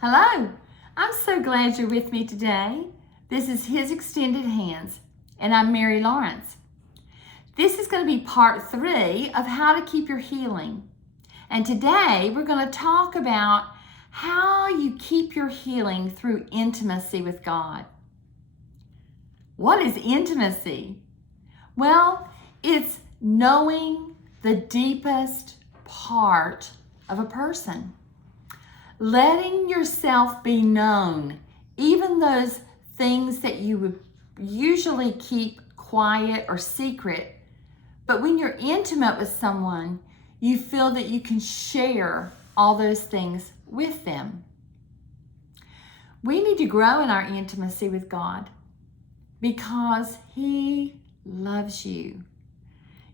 Hello, I'm so glad you're with me today. This is His Extended Hands, and I'm Mary Lawrence. This is going to be part 3 of how to keep your healing. And today we're going to talk about how you keep your healing through intimacy with God. What is intimacy? Well, it's knowing the deepest part of a person. Letting yourself be known, even those things that you would usually keep quiet or secret. But when you're intimate with someone, you feel that you can share all those things with them. We need to grow in our intimacy with God because He loves you.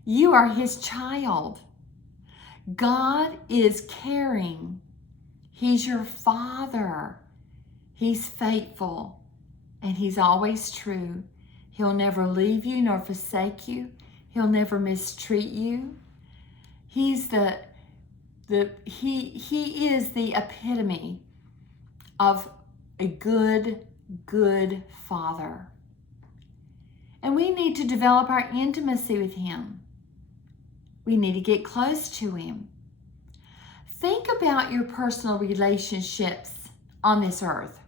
You are His child. God is caring. He's your Father. He's faithful, and He's always true. He'll never leave you nor forsake you. He'll never mistreat you. He's He is the epitome of a good Father. And we need to develop our intimacy with Him. We need to get close to Him. Think about your personal relationships on this earth.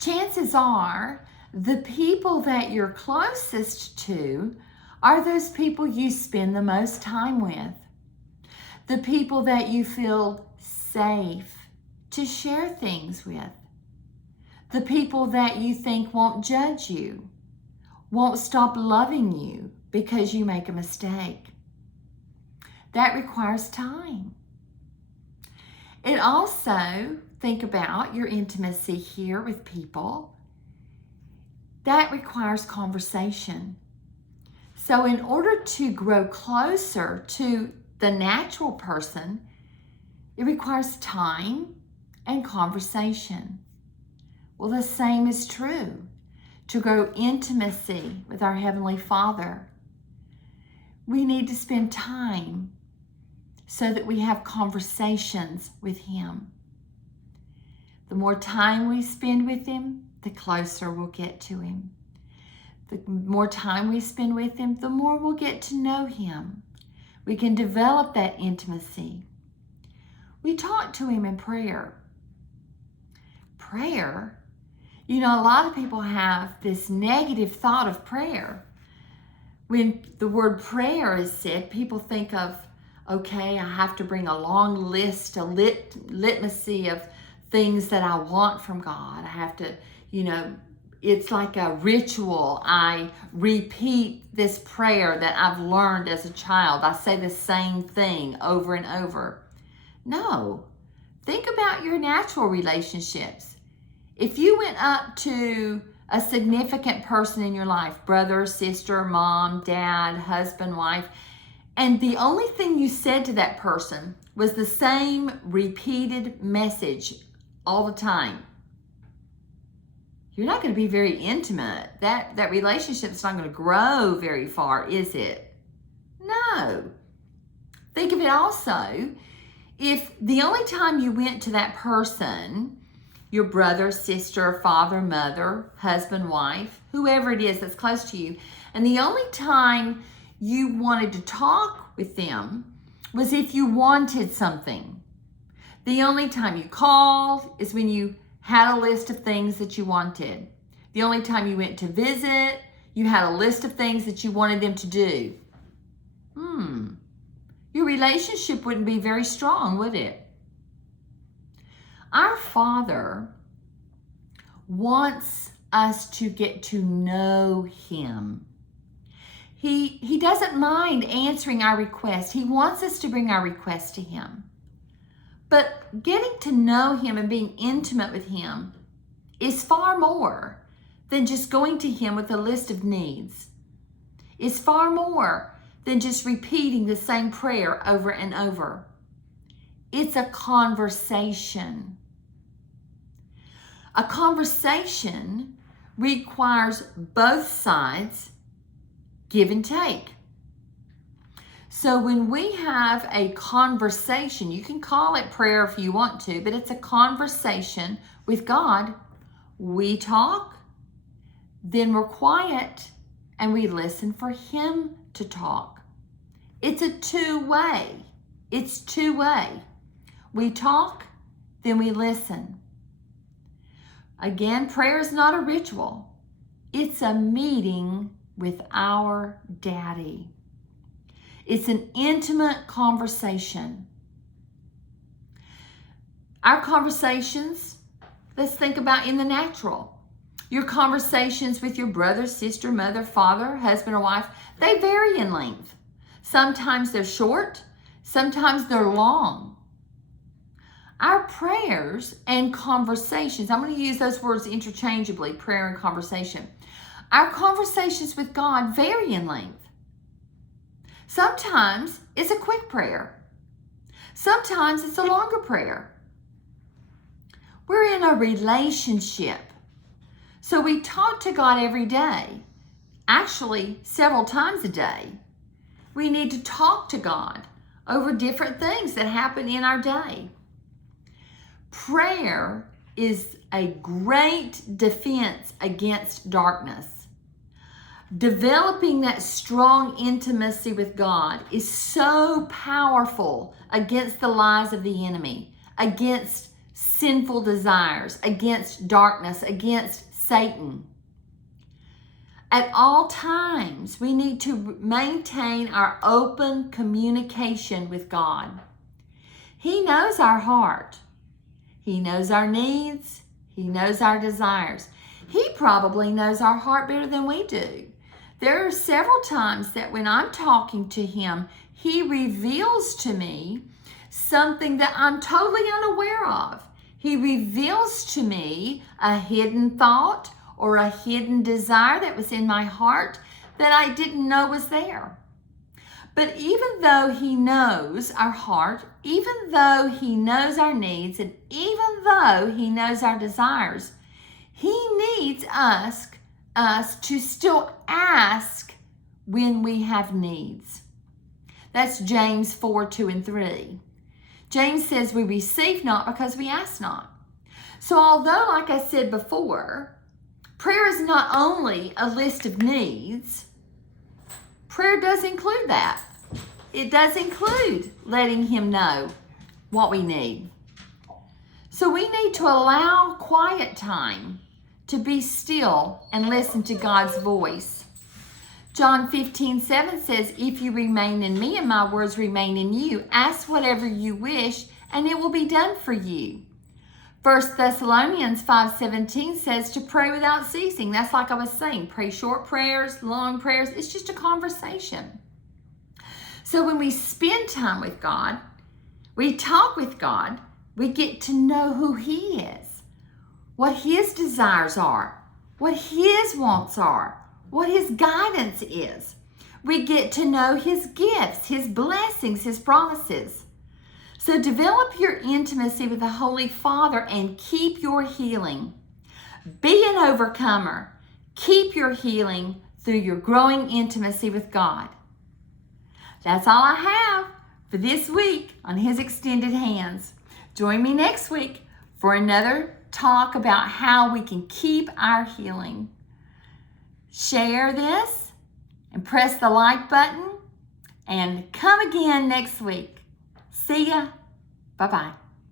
Chances are the people that you're closest to are those people you spend the most time with. The people that you feel safe to share things with. The people that you think won't judge you, won't stop loving you because you make a mistake. That requires time. It also, think about your intimacy here with people. That requires conversation. So in order to grow closer to the natural person, it requires time and conversation. Well, the same is true to grow intimacy with our Heavenly Father. We need to spend time so that we have conversations with Him. The more time we spend with Him, the closer we'll get to Him. The more time we spend with Him, the more we'll get to know Him. We can develop that intimacy. We talk to Him in prayer. Prayer? You know, a lot of people have this negative thought of prayer. When the word prayer is said, people think of, okay, I have to bring a long list, a litmus of things that I want from God. I have to, it's like a ritual. I repeat this prayer that I've learned as a child. I say the same thing over and over. No. Think about your natural relationships. If you went up to a significant person in your life, brother, sister, mom, dad, husband, wife, and the only thing you said to that person was the same repeated message all the time, you're not going to be very intimate. That relationship's not going to grow very far, is it? No. Think of it also, if the only time you went to that person, your brother, sister, father, mother, husband, wife, whoever it is that's close to you, and the only time you wanted to talk with them was if you wanted something. The only time you called is when you had a list of things that you wanted. The only time you went to visit, you had a list of things that you wanted them to do. Your relationship wouldn't be very strong, would it? Our Father wants us to get to know Him. He doesn't mind answering our request. He wants us to bring our request to Him. But getting to know Him and being intimate with Him is far more than just going to Him with a list of needs. It's far more than just repeating the same prayer over and over. It's a conversation. A conversation requires both sides give and take. So when we have a conversation, you can call it prayer if you want to, but it's a conversation with God. We talk, then we're quiet, and we listen for Him to talk. It's a two-way. It's two-way. We talk, then we listen. Again, prayer is not a ritual. It's a meeting with our Daddy. It's an intimate conversation. Our conversations, let's think about in the natural. Your conversations with your brother, sister, mother, father, husband, or wife, they vary in length. Sometimes they're short, sometimes they're long. Our prayers and conversations, I'm going to use those words interchangeably, prayer and conversation. Our conversations with God vary in length. Sometimes it's a quick prayer. Sometimes it's a longer prayer. We're in a relationship. So we talk to God every day, actually several times a day. We need to talk to God over different things that happen in our day. Prayer is a great defense against darkness. Developing that strong intimacy with God is so powerful against the lies of the enemy, against sinful desires, against darkness, against Satan. At all times, we need to maintain our open communication with God. He knows our heart. He knows our needs. He knows our desires. He probably knows our heart better than we do. There are several times that when I'm talking to Him, He reveals to me something that I'm totally unaware of. He reveals to me a hidden thought or a hidden desire that was in my heart that I didn't know was there. But even though He knows our heart, even though He knows our needs, and even though He knows our desires, He needs us to still ask when we have needs. That's James 4:2-3. James says we receive not because we ask not. So although, like I said before, prayer is not only a list of needs, prayer does include that. It does include letting Him know what we need. So we need to allow quiet time to be still and listen to God's voice. John 15:7 says, if you remain in me and my words remain in you, ask whatever you wish and it will be done for you. 1 Thessalonians 5:17 says to pray without ceasing. That's like I was saying, pray short prayers, long prayers. It's just a conversation. So when we spend time with God, we talk with God, we get to know who He is, what His desires are, what His wants are, what His guidance is. We get to know His gifts, His blessings, His promises. So develop your intimacy with the Holy Father and keep your healing. Be an overcomer. Keep your healing through your growing intimacy with God. That's all I have for this week on His Extended Hands. Join me next week for another talk about how we can keep our healing. Share this and press the like button and come again next week. See ya. Bye-bye.